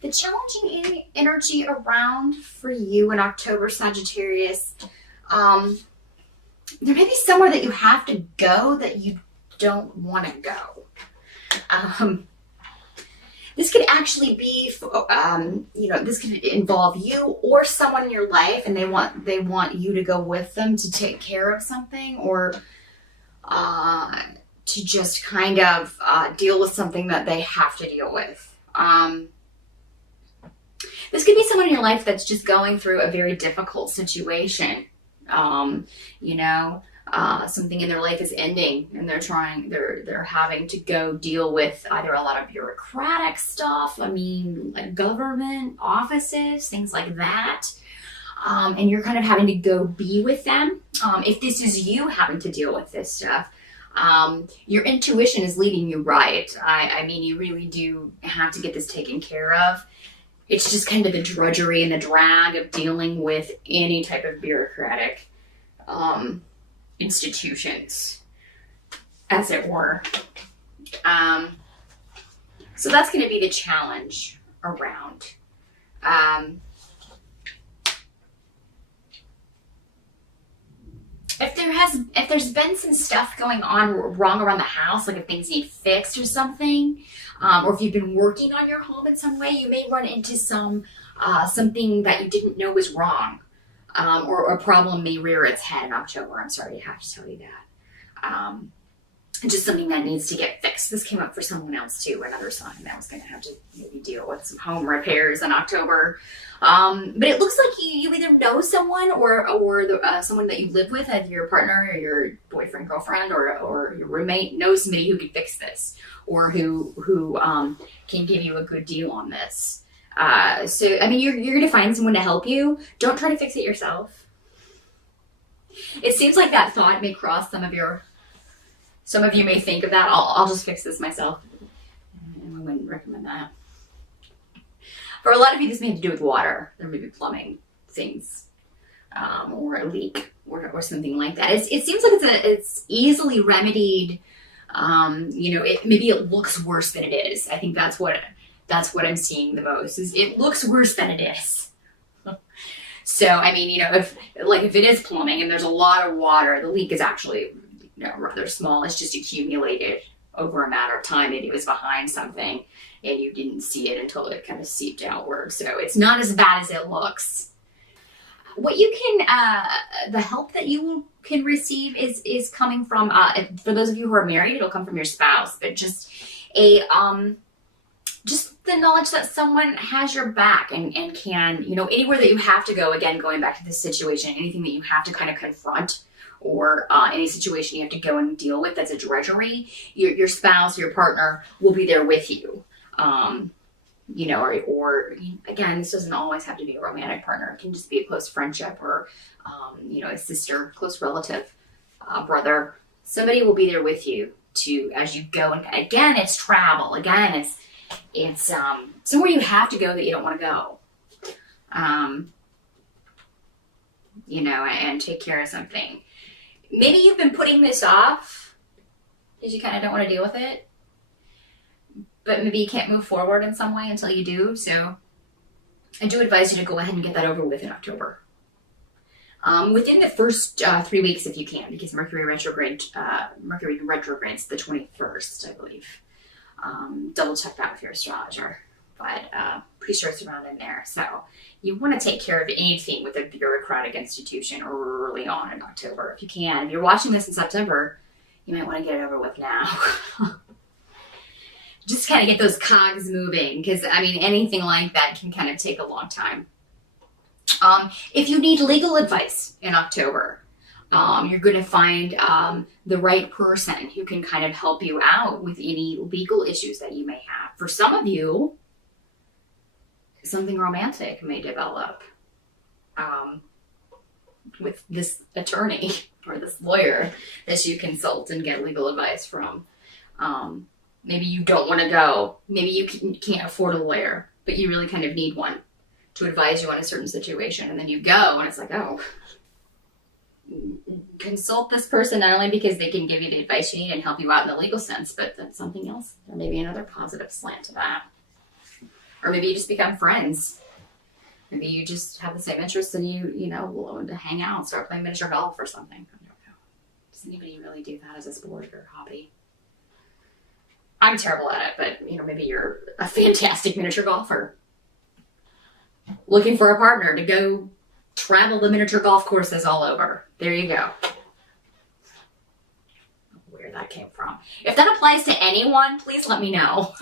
The challenging energy around for you in October, Sagittarius, there may be somewhere that you have to go that you don't want to go. This could actually be, this could involve you or someone in your life, and they want you to go with them to take care of something, or to just kind of deal with something that they have to deal with. This could be someone in your life that's just going through a very difficult situation. Something in their life is ending, and they're having to go deal with either a lot of bureaucratic stuff, like government offices, things like that. And you're kind of having to go be with them. If this is you having to deal with this stuff, your intuition is leading you right. I mean, you really do have to get this taken care of. It's just kind of the drudgery and the drag of dealing with any type of bureaucratic institutions, as it were. So that's going to be the challenge around. If there's been some stuff going on wrong around the house, like if things need fixed or something, or if you've been working on your home in some way, you may run into something that you didn't know was wrong, or a problem may rear its head in October. I'm sorry to have to tell you that. Just something that needs to get fixed. This came up for someone else too, another sign that was going to have to maybe deal with some home repairs in October. But it looks like you either know someone or someone that you live with, either your partner or your boyfriend, girlfriend, or your roommate knows somebody who can fix this, or who can give you a good deal on this. So, I mean, you're going to find someone to help you. Don't try to fix it yourself. It seems like that thought may cross some of you may think of that. I'll just fix this myself. And I wouldn't recommend that. For a lot of you, this may have to do with water. There may be plumbing things, or a leak, or something like that. It seems like it's easily remedied. Maybe it looks worse than it is. I think that's what I'm seeing the most. Is it looks worse than it is. So I mean, if it is plumbing and there's a lot of water, the leak is actually rather small. It's just accumulated over a matter of time. Maybe it was behind something and you didn't see it until it kind of seeped outward. So it's not as bad as it looks. What you can, the help that you can receive is coming from, for those of you who are married, it'll come from your spouse, but just just the knowledge that someone has your back and can, anywhere that you have to go, again, going back to this situation, anything that you have to kind of confront, or any situation you have to go and deal with that's a drudgery, your spouse, your partner will be there with you. Or again, this doesn't always have to be a romantic partner. It can just be a close friendship, or, a sister, close relative, brother. Somebody will be there with you as you go. And again, it's travel. Again, it's somewhere you have to go that you don't want to go. And take care of something. Maybe you've been putting this off because you kind of don't want to deal with it, but maybe you can't move forward in some way until you do. So I do advise you to go ahead and get that over with in October. Within the first 3 weeks, if you can, because Mercury retrogrades the 21st, I believe. Double check that with your astrologer, but pretty sure it's around in there. So you want to take care of anything with a bureaucratic institution early on in October, if you can. If you're watching this in September, you might want to get it over with now. Just kind of get those cogs moving, because anything like that can kind of take a long time. If you need legal advice in October, you're going to find the right person who can kind of help you out with any legal issues that you may have. For some of you, something romantic may develop with this attorney or this lawyer that you consult and get legal advice from. Maybe you don't want to go. Maybe you can't afford a lawyer, but you really kind of need one to advise you on a certain situation. And then you go and it's like, oh, consult this person, not only because they can give you the advice you need and help you out in the legal sense, but that's something else. There may be another positive slant to that. Or maybe you just become friends. Maybe you just have the same interests and you know, want to hang out, start playing miniature golf or something. I don't know. Does anybody really do that as a sport or hobby? I'm terrible at it, but you know, maybe you're a fantastic miniature golfer. Looking for a partner to go travel the miniature golf courses all over. There you go. Where that came from. If that applies to anyone, please let me know.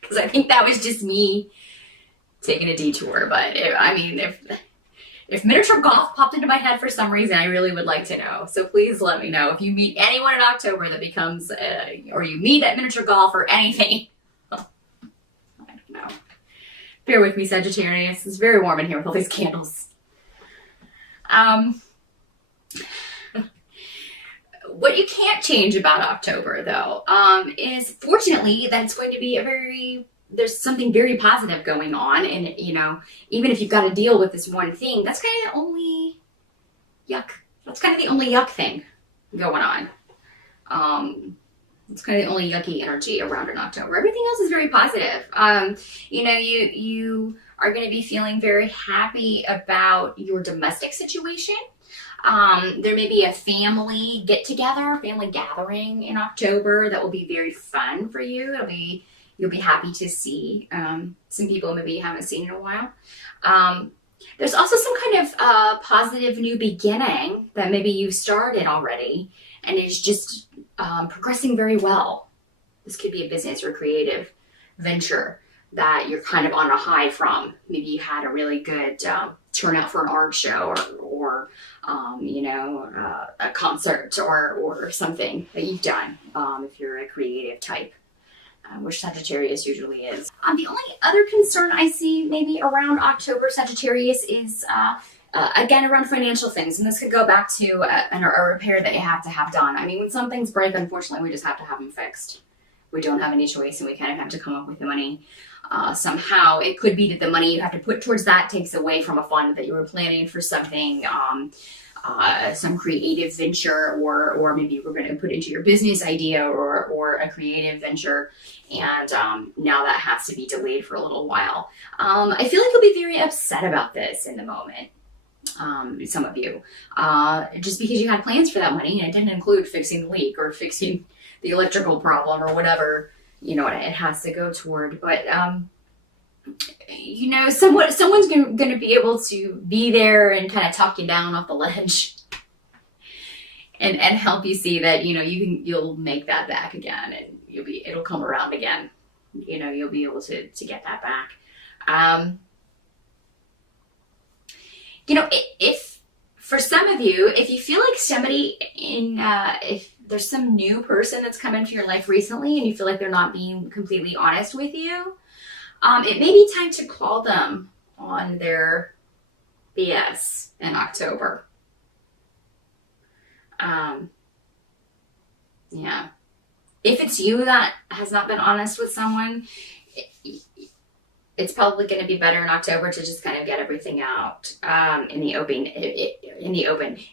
Because I think that was just me taking a detour. But if miniature golf popped into my head for some reason, I really would like to know. So please let me know if you meet anyone in October that becomes, or you meet at miniature golf or anything. I don't know. Bear with me, Sagittarius. It's very warm in here with all these candles. What you can't change about October, though, is fortunately that it's going to be there's something very positive going on. And, you know, even if you've got to deal with this one thing, that's kind of the only yuck. That's kind of the only yuck thing going on. It's kind of the only yucky energy around in October. Everything else is very positive. You know, you are going to be feeling very happy about your domestic situation. There may be a family get-together, family gathering in October that will be very fun for you. You'll be happy to see some people maybe you haven't seen in a while. There's also some kind of positive new beginning that maybe you've started already and is just progressing very well. This could be a business or creative venture that you're kind of on a high from. Maybe you had a really good turnout for an art show or you know, a concert or something that you've done if you're a creative type. Which Sagittarius usually is. The only other concern I see maybe around October, Sagittarius, is again around financial things. And this could go back to a repair that you have to have done. I mean, when some things break, unfortunately, we just have to have them fixed. We don't have any choice and we kind of have to come up with the money somehow. It could be that the money you have to put towards that takes away from a fund that you were planning for something, some creative venture, or maybe you were going to put into your business idea or a creative venture, and now that has to be delayed for a little while. I feel like you'll be very upset about this in the moment, some of you, just because you had plans for that money and it didn't include fixing the leak or fixing the electrical problem or whatever, you know, it has to go toward. But you know, someone's going to be able to be there and kind of talk you down off the ledge and help you see that, you know, you'll make that back again, and it'll come around again. You know, you'll be able to get that back. You know, if for some of you, if you feel like somebody if there's some new person that's come into your life recently and you feel like they're not being completely honest with you, it may be time to call them on their BS in October. Yeah. If it's you that has not been honest with someone, it's probably going to be better in October to just kind of get everything out in the open.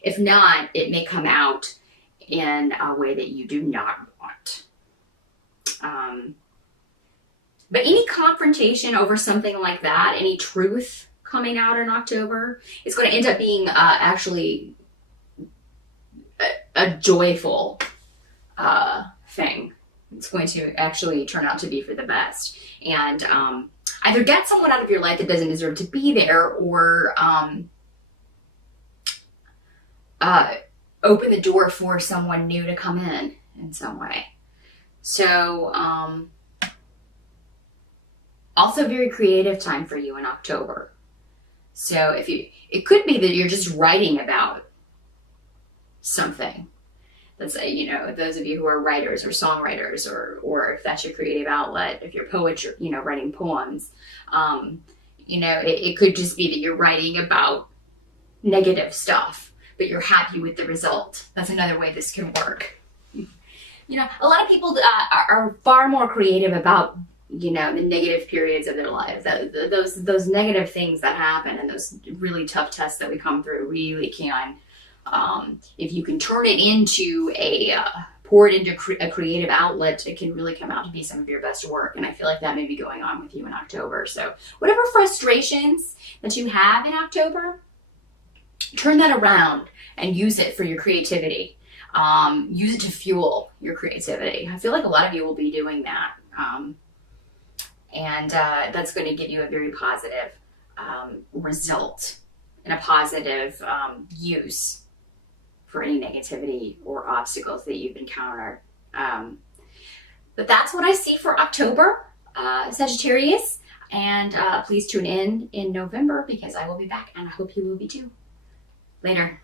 If not, it may come out in a way that you do not want. But any confrontation over something like that, any truth coming out in October, is going to end up being actually a joyful thing. It's going to actually turn out to be for the best. And either get someone out of your life that doesn't deserve to be there, or open the door for someone new to come in some way. So, also very creative time for you in October. So it could be that you're just writing about something. Let's say, you know, those of you who are writers or songwriters, or if that's your creative outlet, if you're poetry, you know, writing poems, you know, it could just be that you're writing about negative stuff, but you're happy with the result. That's another way this can work. You know, a lot of people are far more creative about, you know, the negative periods of their lives. Those negative things that happen and those really tough tests that we come through really can, if you can turn it into a pour it into a creative outlet, it can really come out to be some of your best work. And I feel like that may be going on with you in October. So whatever frustrations that you have in October, turn that around and use it for your creativity. Use it to fuel your creativity. I feel like a lot of you will be doing that. And that's going to give you a very positive result and a positive use for any negativity or obstacles that you've encountered. But that's what I see for October, Sagittarius. And please tune in November, because I will be back, and I hope you will be too. Later.